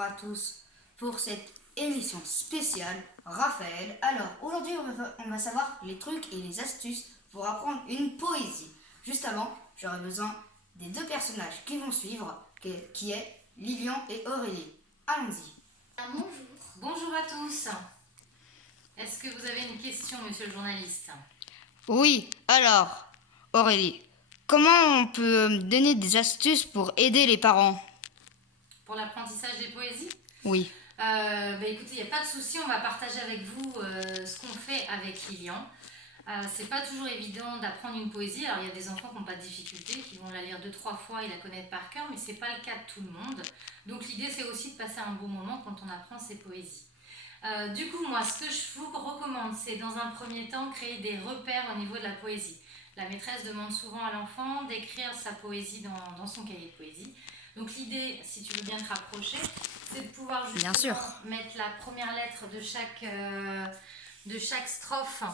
bonjour à tous pour cette émission spéciale Raphaël. Alors aujourd'hui on va savoir les trucs et les astuces pour apprendre une poésie. Juste avant, j'aurai besoin des deux personnages qui vont suivre, qui est Lilian et Aurélie. Allons-y. Bonjour. Bonjour à tous. Est-ce que vous avez une question, monsieur le journaliste? Oui, alors Aurélie, comment on peut donner des astuces pour aider les parents? Pour l'apprentissage des poésies? Oui. Écoutez, il n'y a pas de souci, on va partager avec vous ce qu'on fait avec Lilian. C'est pas toujours évident d'apprendre une poésie. Alors il y a des enfants qui n'ont pas de difficulté, qui vont la lire 2-3 fois et la connaître par cœur, mais c'est pas le cas de tout le monde. Donc l'idée c'est aussi de passer un bon moment quand on apprend ces poésies. Du coup, moi, ce que je vous recommande, c'est dans un premier temps créer des repères au niveau de la poésie. La maîtresse demande souvent à l'enfant d'écrire sa poésie dans son cahier de poésie. Donc l'idée, si tu veux bien te rapprocher, c'est de pouvoir justement mettre la première lettre de chaque strophe,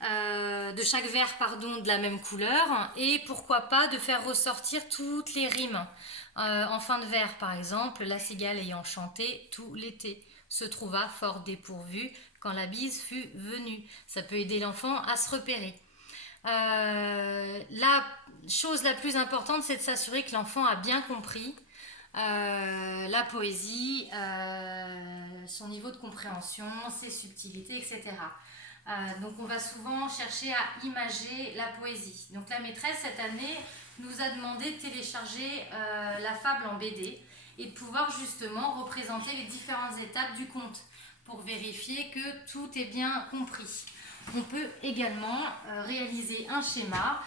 de chaque vers, de la même couleur, et pourquoi pas de faire ressortir toutes les rimes. En fin de vers, par exemple, la cigale ayant chanté tout l'été se trouva fort dépourvu quand la bise fut venue. Ça peut aider l'enfant à se repérer. La chose la plus importante, c'est de s'assurer que l'enfant a bien compris la poésie, son niveau de compréhension, ses subtilités, etc. Donc on va souvent chercher à imager la poésie. Donc la maîtresse cette année nous a demandé de télécharger la fable en BD et de pouvoir justement représenter les différentes étapes du conte pour vérifier que tout est bien compris. On peut également réaliser un schéma.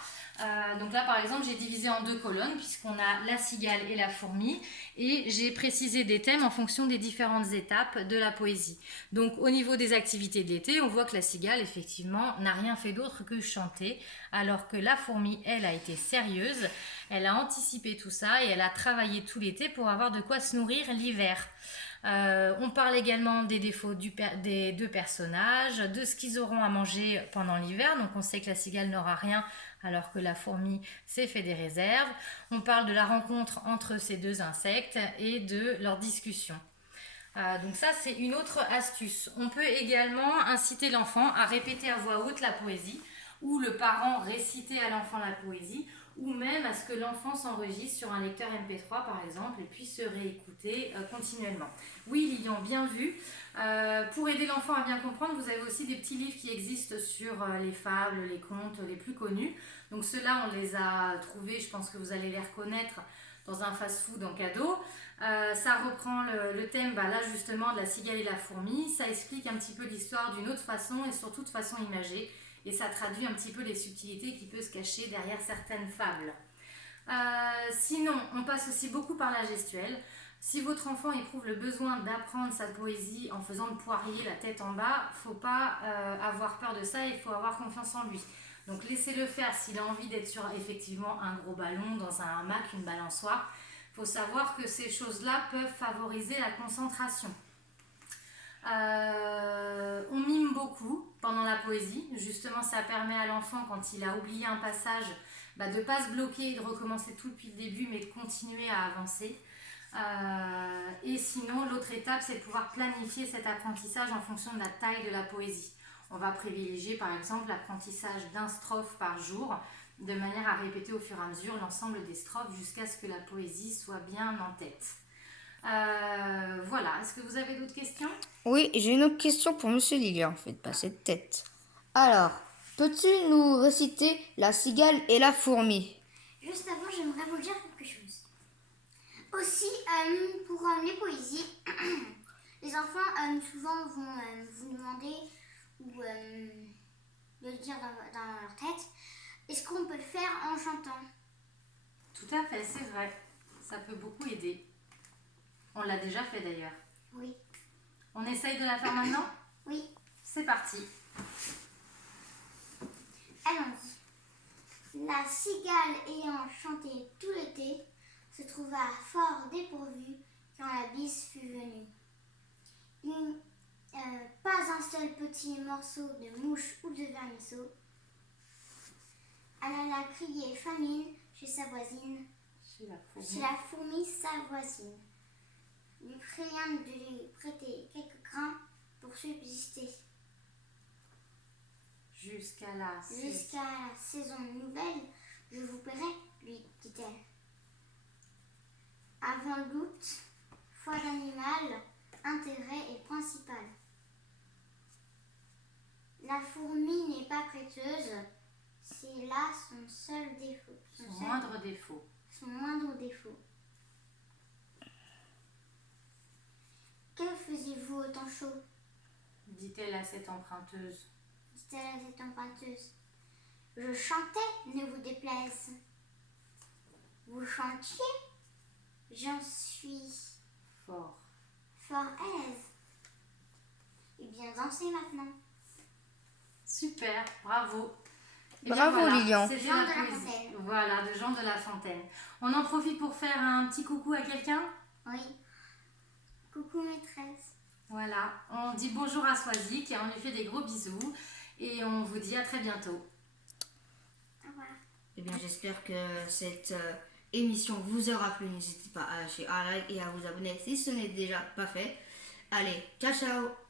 Donc là par exemple j'ai divisé en 2 colonnes puisqu'on a la cigale et la fourmi et j'ai précisé des thèmes en fonction des différentes étapes de la poésie. Donc au niveau des activités de l'été, on voit que la cigale effectivement n'a rien fait d'autre que chanter, alors que la fourmi elle a été sérieuse, elle a anticipé tout ça et elle a travaillé tout l'été pour avoir de quoi se nourrir l'hiver. On parle également des défauts des deux personnages, de ce qu'ils auront à manger pendant l'hiver. Donc on sait que la cigale n'aura rien alors que la fourmi s'est fait des réserves. On parle de la rencontre entre ces deux insectes et de leur discussion. Donc ça c'est une autre astuce. On peut également inciter l'enfant à répéter à voix haute la poésie ou le parent réciter à l'enfant la poésie ou même à ce que l'enfant s'enregistre sur un lecteur MP3 par exemple et puisse se réécouter continuellement. Oui Lilian, bien vu. Pour aider l'enfant à bien comprendre, vous avez aussi des petits livres qui existent sur les fables, les contes les plus connus. Donc ceux-là, on les a trouvés, je pense que vous allez les reconnaître dans un fast-food en cadeau. Ça reprend le thème là justement de la cigale et la fourmi. Ça explique un petit peu l'histoire d'une autre façon et surtout de façon imagée. Et ça traduit un petit peu les subtilités qui peuvent se cacher derrière certaines fables. Sinon, on passe aussi beaucoup par la gestuelle. Si votre enfant éprouve le besoin d'apprendre sa poésie en faisant le poirier la tête en bas, il ne faut pas avoir peur de ça, il faut avoir confiance en lui. Donc laissez-le faire s'il a envie d'être sur effectivement un gros ballon, dans un hamac, une balançoire. Il faut savoir que ces choses-là peuvent favoriser la concentration. On mime beaucoup pendant la poésie. Justement, ça permet à l'enfant, quand il a oublié un passage, de ne pas se bloquer et de recommencer tout depuis le début, mais de continuer à avancer. Et sinon, l'autre étape, c'est de pouvoir planifier cet apprentissage en fonction de la taille de la poésie. On va privilégier par exemple l'apprentissage d'un strophe par jour, de manière à répéter au fur et à mesure l'ensemble des strophes jusqu'à ce que la poésie soit bien en tête. Voilà, est-ce que vous avez d'autres questions? Oui, j'ai une autre question pour Monsieur Lilian, faites pas cette tête. Alors, peux-tu nous réciter la cigale et la fourmi? Juste avant, j'aimerais vous dire quelque chose. Aussi, pour les poésies, les enfants souvent vont vous demander ou de le dire dans leur tête. Est-ce qu'on peut le faire en chantant? Tout à fait, c'est vrai. Ça peut beaucoup aider. On l'a déjà fait d'ailleurs. Oui. On essaye de la faire maintenant? Oui. C'est parti. Allons-y. La cigale ayant chanté tout l'été se trouva fort dépourvue quand la bise fut venue. Pas un seul petit morceau de mouche ou de vermisseau. Elle alla crier famine chez sa voisine, chez la fourmi sa voisine. lui priant de lui prêter quelques grains pour subsister. Jusqu'à la Jusqu'à la saison nouvelle, je vous paierai, lui dit-elle. Avant l'août, foi d'animal, intérêt est principal. La fourmi n'est pas prêteuse, c'est là son seul défaut. Son moindre défaut. Son moindre défaut. Que faisiez-vous au temps chaud? Dit-elle à cette emprunteuse. Dit-elle à cette emprunteuse. Je chantais, ne vous déplaise. Vous chantiez? J'en suis Fort. fort à l'aise. Et bien dansez maintenant. Super, bravo. Eh Bravo, Lilian. C'était Jean la de La poésie. Fontaine. Voilà, de Jean de La Fontaine. On en profite pour faire un petit coucou à quelqu'un. Oui. Coucou maîtresse. Voilà, on dit bonjour à Swazik et on lui fait des gros bisous. Et on vous dit à très bientôt. Au revoir. Eh bien, j'espère que cette émission vous aura plu. N'hésitez pas à lâcher un like et à vous abonner si ce n'est déjà pas fait. Allez, ciao ciao!